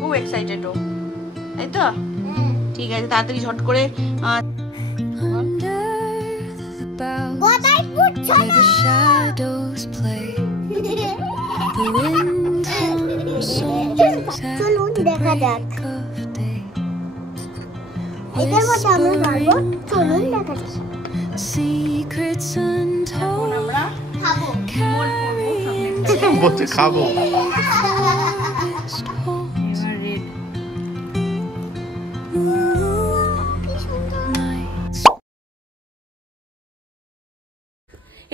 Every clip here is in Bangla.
খুব এক্সাইটেড ও, তাই তো? ঠিক আছে, তাড়াতাড়ি ঝট করে চলুন দেখা যাক। এটার মধ্যে আমরা পারবো, চলুন দেখা যাক। এখন আমরা খাবো, বলছে খাবো।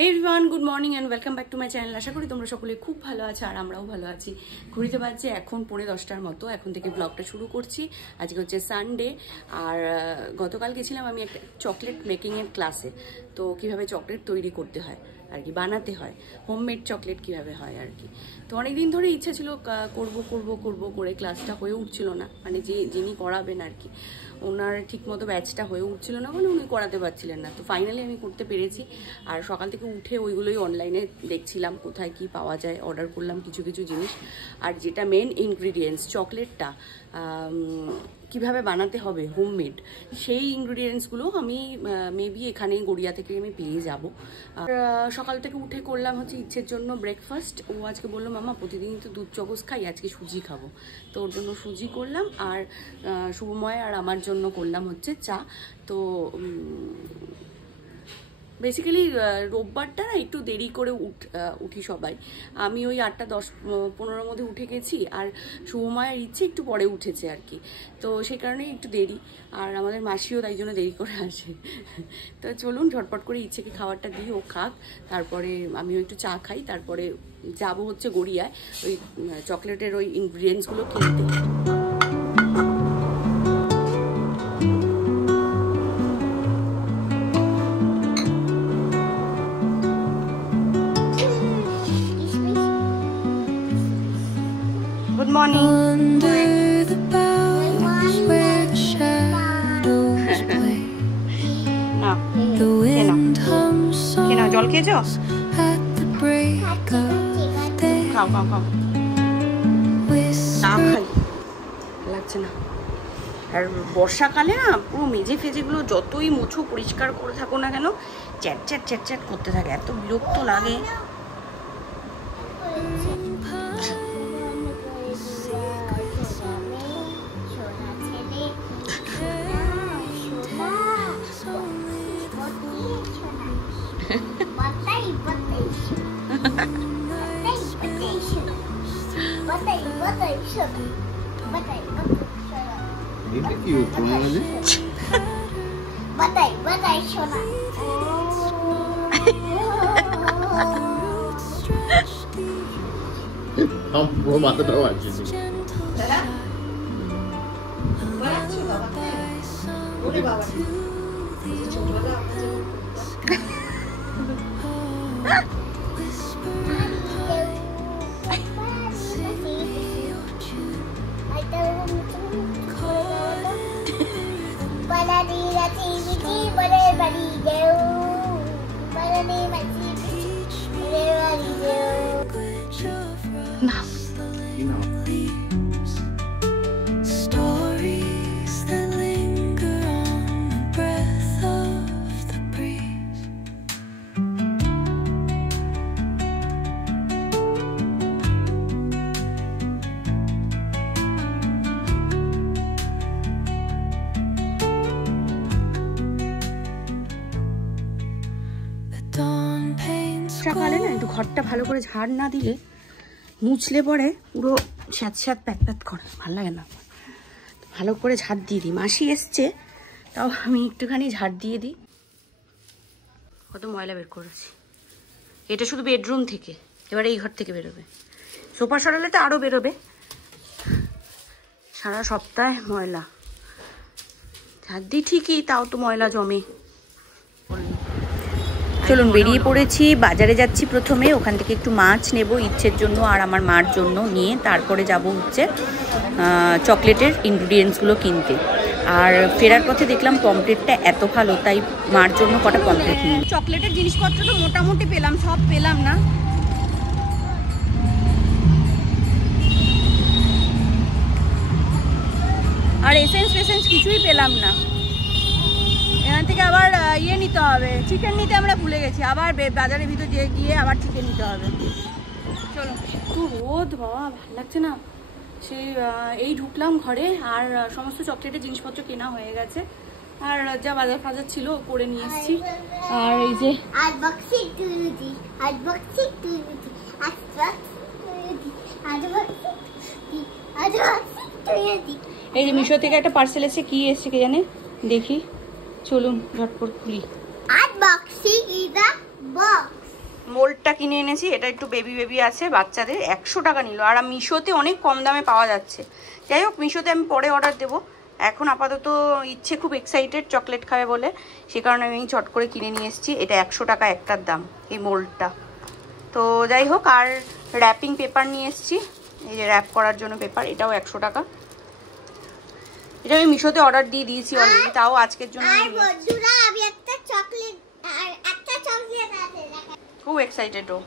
Everyone, good morning and welcome back to my channel. আশা করি তোমরা সকলে খুব ভালো আছো আর আমরাও ভালো আছি। ঘড়িতে বাজছে এখন 10:45টার মতো। এখন থেকে ব্লগটা শুরু করছি। আজকে হচ্ছে সানডে। আর গতকাল গেছিলাম আমি একটা চকলেট মেকিংয়ের ক্লাসে। তো কিভাবে চকলেট তৈরি করতে হয় আর কি, বানাতে হয়, হোমমেড চকলেট কিভাবে হয় আর কি। তো অনেকদিন ধরে ইচ্ছা ছিল করব করে ক্লাসটা হয়ে উঠছিল না, মানে যিনি করাবেন আর কি ওনার ঠিক মতো ব্যাচটা হয়ে উঠছিল না, মানে উনি করাতে পারছিলেন না। তো ফাইনালি আমি করতে পেরেছি। আর সকাল থেকে উঠে ওইগুলোই অনলাইনে দেখছিলাম কোথায় কি পাওয়া যায়, অর্ডার করলাম কিছু জিনিস। আর যেটা মেন ইনগ্রিডিয়েন্টস চকলেটটা কিভাবে বানাতে হবে হোমমেড, সেই ইনগ্রিডিয়েন্টসগুলো আমি মেবি এখানে গড়িয়া থেকে আমি পেয়ে যাব। সকাল থেকে উঠে করলাম হচ্ছে ইচ্ছের জন্য ব্রেকফাস্ট। ও আজকে বললো মামা প্রতিদিনই তো দুধ চকোস খাই, আজকে সুজি খাবো। তো ওর জন্য সুজি করলাম আর শুভময় আর আমার জন্য করলাম হচ্ছে চা। তো বেসিক্যালি রোববারটা না একটু দেরি করে উঠি সবাই। আমি ওই 8:10-15 মধ্যে উঠে গেছি, আর শুভময়ের ইচ্ছে একটু পরে উঠেছে আর কি। তো সেই কারণেই একটু দেরি। আর আমাদের মাসিও তাই জন্য দেরি করে আসে। তো চলুন ঝটপট করে ইচ্ছেকে খাবারটা দিই, ও খাক, তারপরে আমিও একটু চা খাই, তারপরে যাব হচ্ছে গড়িয়ায় ওই চকলেটের ওই ইনগ্রিডিয়েন্টসগুলো কিনতে। Good morning. না জল খেয়েছো? খাও চা খাই, লাগছে না। আর বর্ষাকালে না পুরো মেঝে ফেজেগুলো যতই মুছো পরিষ্কার করে থাকো না কেন চ্যাট করতে থাকে, এত বিরক্ত লাগে। এটা কি তোমার বাতাই সোনা পুরো মাথাটাও আছে। সকালে না একটু ঘরটা ভালো করে ঝাড় না দিলে মুছলে পরে পুরো স্যাঁত প্যাত করে, ভালো লাগে না। ভালো করে ঝাড় দিয়ে দিই। মাসি এসছে তাও আমি একটুখানি ঝাড় দিয়ে দিই। কত ময়লা বের করেছি। এটা শুধু বেডরুম থেকে, এবারে এই ঘর থেকে বেরোবে। সোফা সরালে তো আরও বেরোবে। সারা সপ্তাহে ময়লা ঝাড় দিই ঠিকই, তাও তো ময়লা জমে। চলুন বেরিয়ে পড়েছি, বাজারে যাচ্ছি। প্রথমে ওখান থেকে একটু মাছ নেব ইচ্ছের জন্য আর আমার মার জন্য, নিয়ে তারপরে যাব হচ্ছে চকলেটের ইনগ্রিডিয়েন্টসগুলো কিনতে। আর ফেরার পথে দেখলাম পমফ্রেটটা এত ভালো, তাই মার জন্য কটা পমফ্রেট নিই। চকলেটের জিনিসপত্র তো মোটামুটি পেলাম, সব পেলাম না। আর এসেন্স কিছুই পেলাম না। এখান থেকে আবার ইয়ে নিতে হবে, চিকেন নিতে আমরা ভুলে গেছি। আবার বাজারের ভিতর গিয়ে আবার চিকেন নিতে হবে। চলো, একটু রোদ বাবা, ভালো লাগছে না। সেই এই ঢুকলাম ঘরে, আর সমস্ত চকলেটের জিনিসপত্র কেনা হয়ে গেছে, আর যা বাজার ফাজার ছিল করে নিয়ে এসেছি। আর এই যে এই যে মিশো থেকে একটা পার্সেল এসে, কি এসছে কে জানে, দেখি। চলুন ঝটপট খুলি। মোল্ডটা কিনে এনেছি, এটা একটু বেবি আছে বাচ্চাদের, 100 টাকা নিল। আর মিশোতে অনেক কম দামে পাওয়া যাচ্ছে। যাই হোক, মিশোতে আমি পরে অর্ডার দেবো। এখন আপাতত ইচ্ছে, খুব এক্সাইটেড চকলেট খাবে বলে, সে কারণে আমি চট করে কিনে নিয়ে এসেছি। এটা 100 টাকা একটার দাম, এই মোল্ডটা। তো যাই হোক, আর র্যাপিং পেপার নিয়ে এসেছি, এই যে র্যাপ করার জন্য পেপার, এটাও 100 টাকা। এটা আমি মিশোতে অর্ডার দিয়ে দিয়েছি অলরেডি, তাও আজকের জন্য। খুব এক্সাইটেড ও,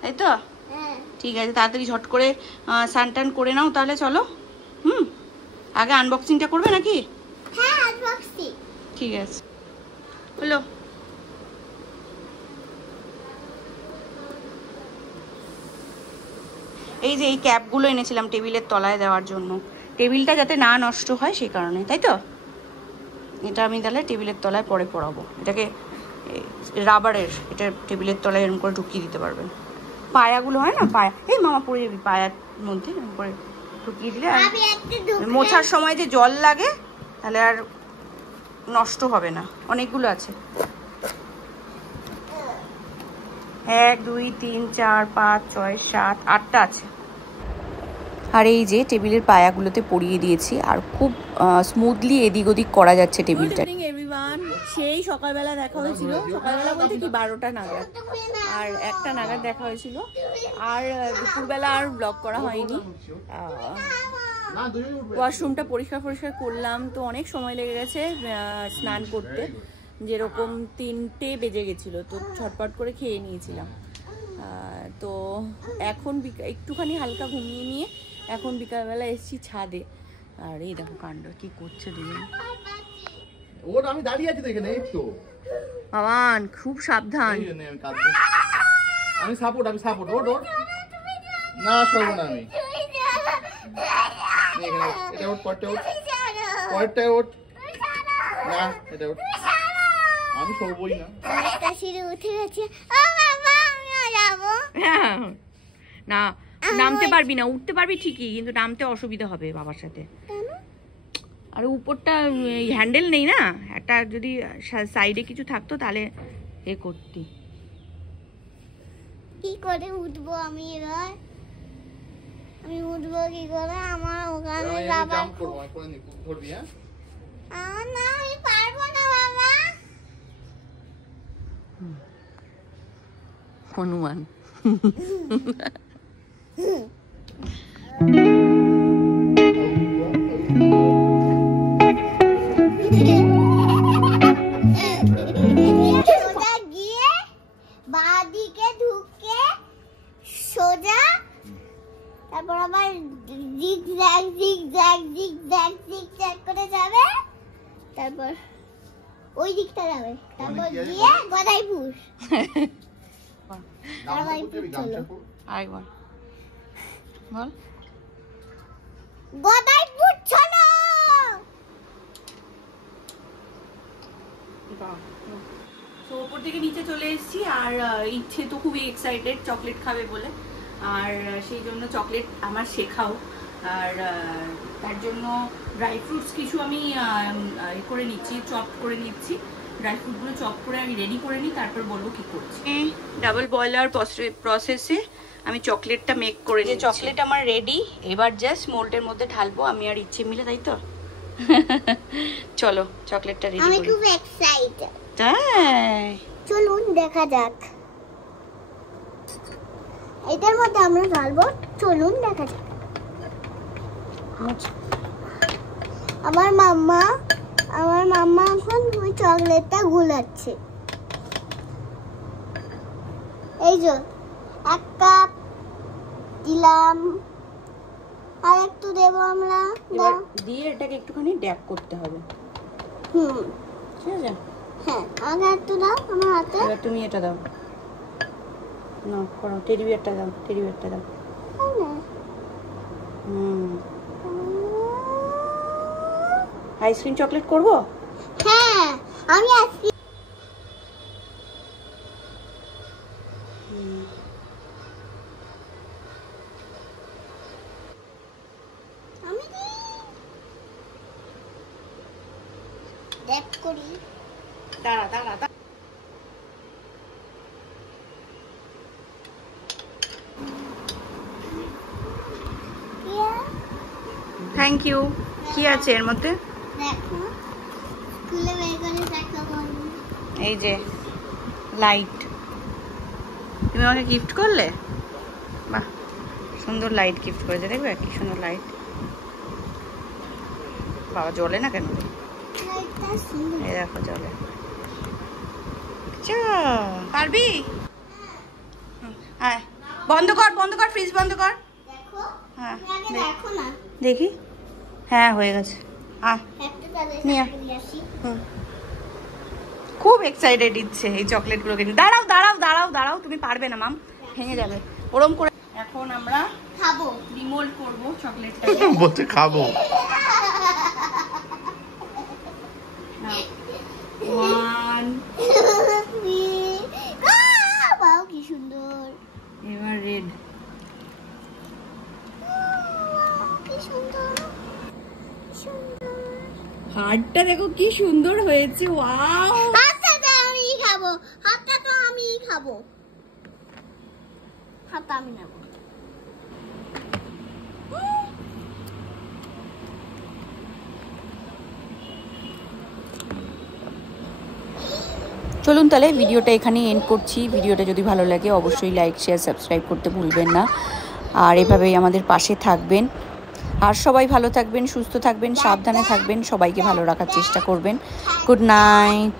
তাই তো? ঠিক আছে, তাড়াতাড়ি ঝট করে স্নান করে নাও তাহলে। চলো, আগে আনবক্সিংটা করবে নাকি? হ্যাঁ, আনবক্সিং। ঠিক আছে, হলো। এই যে এই ক্যাপগুলো এনেছিলাম টেবিলের তলায় দেওয়ার জন্য, টেবিলটা যাতে না নষ্ট হয় সেই কারণে, তাই তো? এটা আমি তাহলে টেবিলের তলায় পরে পরাবো। এটাকে রাবারের, এটা টেবিলের তলায় এরকম করে ঢুকিয়ে দিতে পারবেন। পায়াগুলো হয় না, পায়া, এই মামা পড়ে যাবি, পায়ার মধ্যে এরকম করে ঢুকিয়ে দিলে আর মোছার সময় যে জল লাগে তাহলে আর নষ্ট হবে না। অনেকগুলো আছে, 1 2 3 4 5 6 7 8টা আছে। আর এই যে টেবিলের পায়াগুলোতে পরিয়ে দিয়েছি, আর খুব স্মুথলি এদিক ওদিক করা যাচ্ছে টেবিলটা। এভরিওয়ান, সেই সকালবেলা দেখা হয়েছিল, সকালবেলা বলতে কি 12টা নাগাদ আর 1টা নাগাদ দেখা হয়েছিল। আর দুপুরবেলা আর ব্লগ করা হয়নি। ওয়াশরুমটা পরিষ্কার করলাম, তো অনেক সময় লেগে গেছে স্নান করতে, যেরকম 3টে বেজে গেছিলো, তো ছটপট করে খেয়ে নিয়েছিলাম। তো এখন একটুখানি হালকা ঘুমিয়ে নিয়ে এখন বিকালবেলা এসেছি ছাদে। আর এই দেখো কাণ্ড, কি করছে দুজন। ওর আমি দাঁড়িয়ে আছি দেখে, এই তো বাবান, খুব সাবধান। আমি সাপোর্ট ওর না সরবো না আমি। এটা ওর পরেরটা ওর না, এটা ওর, আমি সরবই না। উঠে গেছে, না নামতে পারবি না, উঠতে পারবি ঠিকই, কিন্তু নামতে অসুবিধা হবে বাবার সাথে। আর উপরটা হ্যান্ডেল নেই না, একটা যদি সাইডে কিছু থাকতো তাহলে এ করতি। কি করে উঠবো আমি এবার? আমি উঠবো কি করে? আমার ওখানে যাবার ধরবি। হ্যাঁ, না, আমি পারবো না বাবা। হনুমান। সোজা গিয়ে বাঁদিকে ঢুকে সোজা, তারপর আবার জিগজ্যাগ করে যাবে, তারপর ওই দিকটা যাবে, তারপর গিয়ে গদাইপুর। গদাইপুর চলো। তো ওপর থেকে নিচে চলে এসেছি, আর ইচ্ছে তো খুবই এক্সাইটেড চকলেট খাবে বলে, আর সেই জন্য চকলেট আমার শেখাও। আর তার জন্য ড্রাই ফ্রুটস কিছু আমি করে নিচ্ছি, চপ করে নিচ্ছি। ড্রাই ফ্রুটগুলো চপ করে আমি রেডি করে নিই, তারপর বলবো কি করছি। ডাবল বয়লার প্রসেসে আমি চকলেটটা মেক করে নিচ্ছি। চকলেট আমার রেডি, এবার জাস্ট মোল্ডের মধ্যে ঢালবো আমি আর ইচ্ছে মিলে, তাই তো? চলো চকলেটটা রেডি করি। আমি খুব এক্সাইটেড। তাই চলুন দেখা যাক। এটার মধ্যে আমরা ঢালবো, চলুন দেখা যাক। আমার মাম্মা এখন ওই চকলেটটা গুলাচ্ছে। এই যে 1 কাপ দিলাম, আর একটু দেবো আমরা। এবার দিয়ে এটাকে একটুখানি ড্যাপ করতে হবে। ঠিক আছে? হ্যাঁ, আগে একটু দাও আমার হাতে। এবার তুমি এটা দাও, না করো, টেডি বিয়ারটা দাও, টেডি বিয়ারটা দাও। আইসক্রিম চকলেট করবো? হ্যাঁ, আমি আইসক্রিম। আমি ড্যাপ করি। দাঁড়া দাঁড়া। Thank you. কি আছে এর মধ্যে? দেখো, খুলে বের করে দেখো। এই যে লাইট, তুমি আমাকে গিফট করলে। বাহ, সুন্দর লাইট গিফট করেছে, দেখবে কি সুন্দর লাইট। বাবা জ্বলে না কেন? লাইটটা সুন্দর। এই দেখো জ্বলে। পারবি? হ্যাঁ, বন্ধ কর, বন্ধ কর, ফ্রিজ বন্ধ কর। দেখো, হ্যাঁ আগে দেখো না। দেখি। হ্যাঁ হয়ে গেছে। একটা তাহলে নিয়ে। নিয়ে আসি। খুব এক্সাইটেড ইচ্ছে এই চকলেটগুলোকে নিয়ে। দাঁড়াও দাঁড়াও দাঁড়াও দাঁড়াও, তুমি পারবে না মাম, ভেঙে যাবে ওরম করে। এখন আমরা খাবো, রিমোল্ড করবো চকলেটটাকে। বলছে খাবো। 1 বাহ, কি সুন্দর। এবার রেড। কি সুন্দর, সুন্দর। হাড়টা দেখো কি সুন্দর হয়েছে। ওয়াও, হাতটা আমি খাবো, হাতটা তো আমি খাবো, হাতটা আমি নেবো। চলুন তাহলে ভিডিওটা এখানেই এন্ড করছি। ভিডিওটা যদি ভালো লাগে অবশ্যই লাইক শেয়ার সাবস্ক্রাইব করতে ভুলবেন না, আর এভাবেই আমাদের পাশে থাকবেন। আর সবাই ভালো থাকবেন, সুস্থ থাকবেন, সাবধানে থাকবেন, সবাইকে ভালো রাখার চেষ্টা করবেন। Good night.